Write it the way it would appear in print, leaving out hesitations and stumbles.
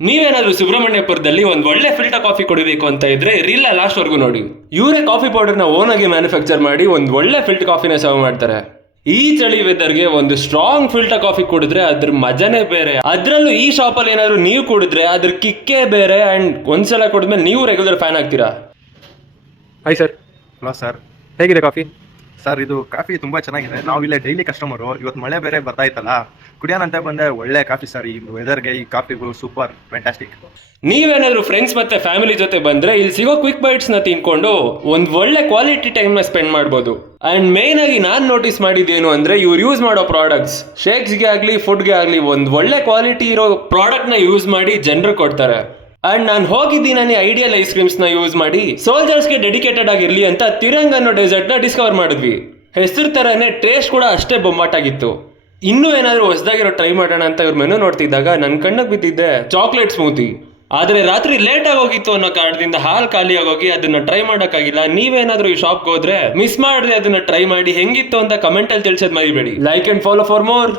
ನೀವೇನಾದ್ರೂ ಸುಬ್ರಹ್ಮಣ್ಯಪುರದಲ್ಲಿ ಒಂದು ಒಳ್ಳೆ ಫಿಲ್ಟರ್ ಕಾಫಿ ಕುಡಿಬೇಕು ಅಂತ ಇದ್ರೆ ರೀಲ್ ಲಾಸ್ಟ್ ವರ್ಗು ನೋಡಿ. ಇವರೇ ಕಾಫಿ ಪೌಡರ್ ನ ಓನ್ ಆಗಿ ಮ್ಯಾನುಫ್ಯಾಕ್ಚರ್ ಮಾಡಿ ಒಂದು ಒಳ್ಳೆ ಫಿಲ್ಟರ್ ಕಾಫಿನ ಸರ್ವ್ ಮಾಡ್ತಾರೆ. ಈ ಚಳಿ ವೆದರ್ಗೆ ಒಂದು ಸ್ಟ್ರಾಂಗ್ ಫಿಲ್ಟರ್ ಕಾಫಿ ಕುಡಿದ್ರೆ ಅದ್ರ ಮಜಾನೇ ಬೇರೆ. ಅದ್ರಲ್ಲೂ ಈ ಶಾಪಲ್ಲಿ ಏನಾದ್ರು ನೀವು ಕುಡಿದ್ರೆ ಅದ್ರ ಕಿಕ್ಕೇ ಬೇರೆ. ಅಂಡ್ ಒಂದ್ಸಲ ಕುಡಿದ್ಮೇಲೆ ನೀವು ರೆಗ್ಯುಲರ್ ಫ್ಯಾನ್ ಆಗ್ತೀರಾ. Hi sir. Hello sir. ಹೇಗಿದೆ ಕಾಫಿ? ಸರ್ ಇದು ಕಾಫಿ ತುಂಬಾ ಚೆನ್ನಾಗಿದೆ. ನಾವು ಇಲ್ಲೇ ಡೈಲಿ ಕಸ್ಟಮರು. ಇವತ್ತು ಮಳೆ ಬೇರೆ ಬರ್ತಾ ಇತ್ತಲ್ಲ, ಕುಡಿಯೋಣಂತ ಬಂದೆ. ಒಳ್ಳೆ ಕಾಫಿ ಸರ್. ಈ ವೆದರ್ಗೆ ಈ ಕಾಫಿಗಳು ಸೂಪರ್ ಫ್ಯಾಂಟಾಸ್ಟಿಕ್. ನೀವೇನಾದ್ರೂ ಫ್ರೆಂಡ್ಸ್ ಮತ್ತೆ ಫ್ಯಾಮಿಲಿ ಜೊತೆ ಬಂದ್ರೆ ಇಲ್ಲಿ ಸಿಗೋ ಕ್ವಿಕ್ ಬೈಟ್ಸ್ ನ ತಿನ್ಕೊಂಡು ಒಂದ್ ಒಳ್ಳೆ ಕ್ವಾಲಿಟಿ ಟೈಮ್ ನ ಸ್ಪೆಂಡ್ ಮಾಡ್ಬೋದು. ಅಂಡ್ ಮೇನ್ ಆಗಿ ನಾನ್ ನೋಟಿಸ್ ಮಾಡಿದ್ದೇನು ಅಂದ್ರೆ ಇವ್ರು ಯೂಸ್ ಮಾಡೋ ಪ್ರಾಡಕ್ಟ್ಸ್ ಶೇಕ್ಸ್ಗೆ ಆಗ್ಲಿ ಫುಡ್ಗೆ ಆಗ್ಲಿ ಒಂದ್ ಒಳ್ಳೆ ಕ್ವಾಲಿಟಿ ಇರೋ ಪ್ರಾಡಕ್ಟ್ ನ ಯೂಸ್ ಮಾಡಿ ಜನರು ಕೊಡ್ತಾರೆ. ಅಂಡ್ ನಾನು ಹೋಗಿದ್ದೀನಿ ಐಡಿಯಲ್ ಐಸ್ ಕ್ರೀಮ್ಸ್ ನ ಯೂಸ್ ಮಾಡಿ ಸೋಲ್ಜರ್ಸ್ಗೆ ಡೆಡಿಕೇಟೆಡ್ ಆಗಿರ್ಲಿ ಅಂತ ತಿರಂಗ್ ಅನ್ನೋ ಡೆಸರ್ಟ್ ನ ಡಿಸ್ಕವರ್ ಮಾಡಿದ್ವಿ. ಹೆಸರು ತರನೇ ಟೇಸ್ಟ್ ಕೂಡ ಅಷ್ಟೇ ಬೊಂಬಾಟಾಗಿತ್ತು. ಇನ್ನೂ ಏನಾದರೂ ಹೊಸದಾಗಿರೋ ಟ್ರೈ ಮಾಡೋಣ ಅಂತ ಇವ್ರ ಮೆನು ನೋಡ್ತಿದ್ದಾಗ ನನ್ನ ಕಣ್ಣಿಗೆ ಬಿದ್ದಿದ್ದೆ ಚಾಕ್ಲೇಟ್ ಸ್ಮೂತಿ. ಆದರೆ ರಾತ್ರಿ ಲೇಟ್ ಆಗೋಗಿತ್ತು ಅನ್ನೋ ಕಾರಣದಿಂದ ಹಾಲು ಖಾಲಿ ಆಗೋಗಿ ಅದನ್ನ ಟ್ರೈ ಮಾಡೋಕ್ಕಾಗಿಲ್ಲ. ನೀವೇನಾದ್ರೂ ಈ ಶಾಪ್ಗೆ ಹೋದ್ರೆ ಮಿಸ್ ಮಾಡಿದ್ರೆ ಅದನ್ನ ಟ್ರೈ ಮಾಡಿ ಹೆಂಗಿತ್ತು ಅಂತ ಕಮೆಂಟ್ ಅಲ್ಲಿ ತಿಳಿಸೋದು ಮರಿಬೇಡಿ. Like and follow for more.